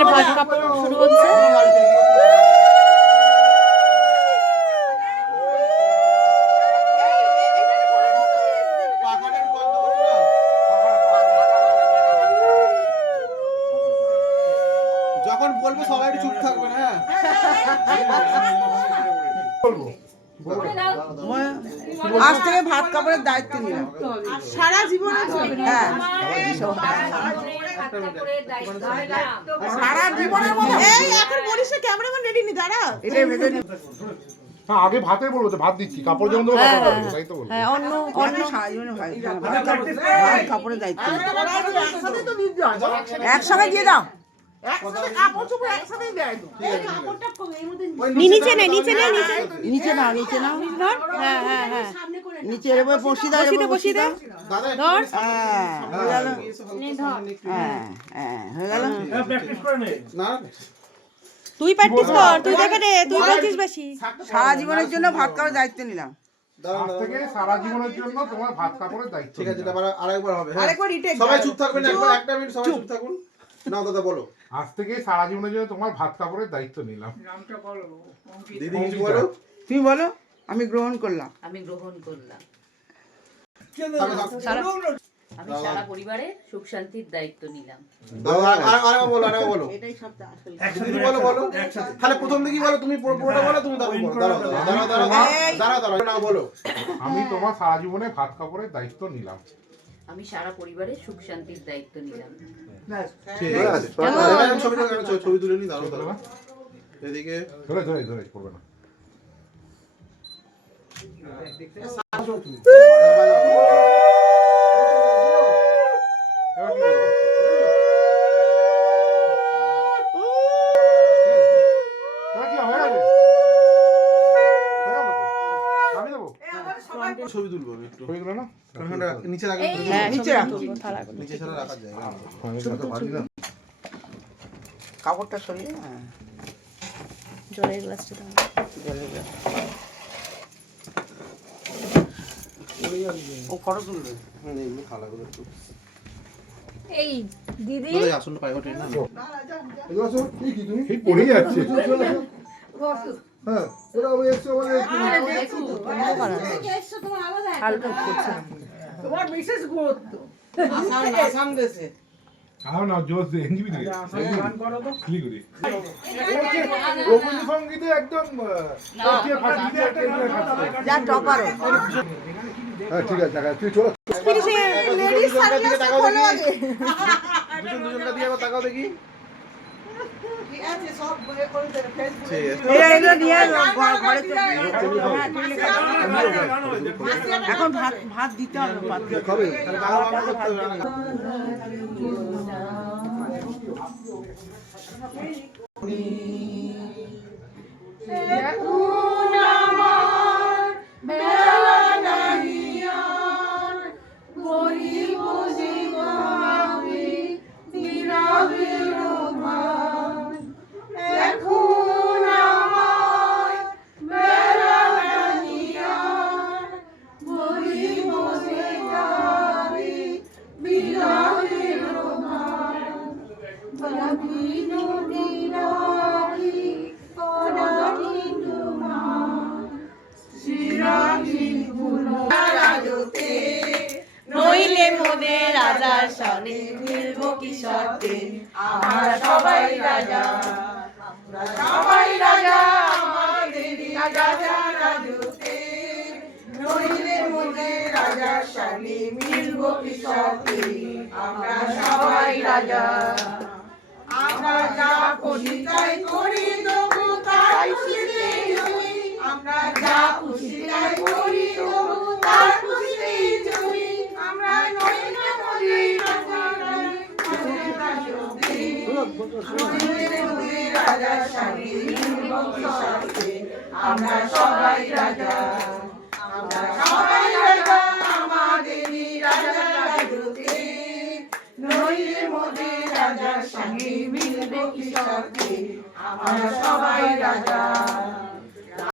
এখানে ভাত কাপড় শুরু হচ্ছে। যখন বলবো সবাই একটু চুপ থাকবে না। আজ থেকে ভাত কাপড়ের দায়িত্ব নিলাম সারা জীবন। হ্যাঁ সারা জীবনের মধ্যে এই এখন বলিস ক্যামেরাম্যান রেডি নি দাঁড়া এটাই ভেবে নি। হ্যাঁ আগে ভাতে বলবো তো ভাত দিচ্ছি কাপড় যেমন দেবো তাই তো বলবো। হ্যাঁ অন্য সারা জীবনে ভাত কাপড়ের দায়িত্ব একসঙ্গে দিয়ে দাও। নিচে নে নিচে নে নিচে নিচে না নিচে না ধর। হ্যাঁ হ্যাঁ হ্যাঁ নিচে এর উপর বসি দাও বসিয়ে দে ধর। হ্যাঁ হয়ে গেল। হ্যাঁ হ্যাঁ হয়ে গেল। তুই প্র্যাকটিস কর, তুই দেখে নে, তুই বলছিস বেশি। সারা জীবনের জন্য ভাত কাপড়ের দায়িত্ব নিলাম। আজ থেকে সারা জীবনের জন্য তোমার ভাত কাপড়ের দায়িত্ব। ঠিক আছে, এবার আরেকবার হবে। হ্যাঁ আরেকবার রিটেক সবাই চুপ থাকবেন, একবার একটা মিনিট সবাই চুপ থাকুন। নাও দাদা বলো। আজ থেকে সারা জীবনের জন্য তোমার ভাত কাপড়ের দায়িত্ব নিলাম। দিদি কিছু বলো। তুমি বলো। আমি গ্রহণ করলাম। আমি গ্রহণ করলাম। আমি সারা পরিবারের সুখ শান্তির দায়িত্ব নিলাম। আরেকবার বলো, আরেকবার বলো। এটাই সবটা আসল। দিদি বলো বলো। তাহলে প্রথম দিকে বলো, তুমি পুরোটা বলো, তুমি তারপর বলো। দাঁড়াও নাও বলো। আমি তোমার সারা জীবনে ভাত কাপড়ের দায়িত্ব নিলাম। আমি সারা পরিবারের সুখ শান্তির দায়িত্ব নিলাম। ঠিক আছে, ছবি তুলে নি। দাঁড়াও এদিকে ধরে ধরে ধরে করবে না। ছবি তুলবো আমি একটু। ছবি তুলে না নিচে রাখবেন। হ্যাঁ নিচে রাখো। নিচে ছাড়া রাখার জায়গা নেই। কাপড়টা সরিয়ে হ্যাঁ জলের গ্লাসটা দাও। জলের গ্লাস। ও ফটো তুলবে। এইগুলো খালাগুলো একটু এই দিদি দাদা আসুন পাই ওঠে না। এগুলো সব কি তুমি ঠিক পড়ে যাচ্ছে। হ্যাঁ ওরা ওই এসে বলে আলুটা করছে না। তোমার বিশেষ গুরুত্ব আসাম দেশে আও না জোস দে এনজিবি দে গান করো তো ক্লিক করি রবীন্দ্রসঙ্গীতে একদম ওকে ফাটিয়ে একটা যা টপার। হ্যাঁ ঠিক আছে টাকা তুই চল। লেডিস সানগ্লাস খোলো আগে। দুজনটা দিয়ে আবার তাকাও দেখি। ঠিক আছে সব বলে করে দেন ফেসবুক। ঠিক আছে। এগুলো নিয়ে ঘরে এখন ভাত ভাত দিতে হবে। ভাত খাবে তাহলে বাবা করতে হবে না। নইলে মোদের রাজার সনে মিলবো কি শর্তে। আমরা সবাই রাজা, আমরা সবাই রাজা, আমাদের রাজা রাজতে। নইলে মোদের রাজার সনে মিলবো কি শর্তে। আমরা সবাই রাজা, আমরা যা খুশি তাই করি, তবু তার খুশিতে চলি। আমরা যা খুশি তাই করি, তবু তার খুশিতে চলি। আমরা নইলে মোদের রাজার সঙ্গে মিলবো কি শর্তে। আমরা সবাই রাজা, আমরা সবাই রাজা, আমাদেরই রাজা রাজতে। নইলে মোদের রাজার সঙ্গে মিলবো কি শর্তে। আমরা সবাই রাজা।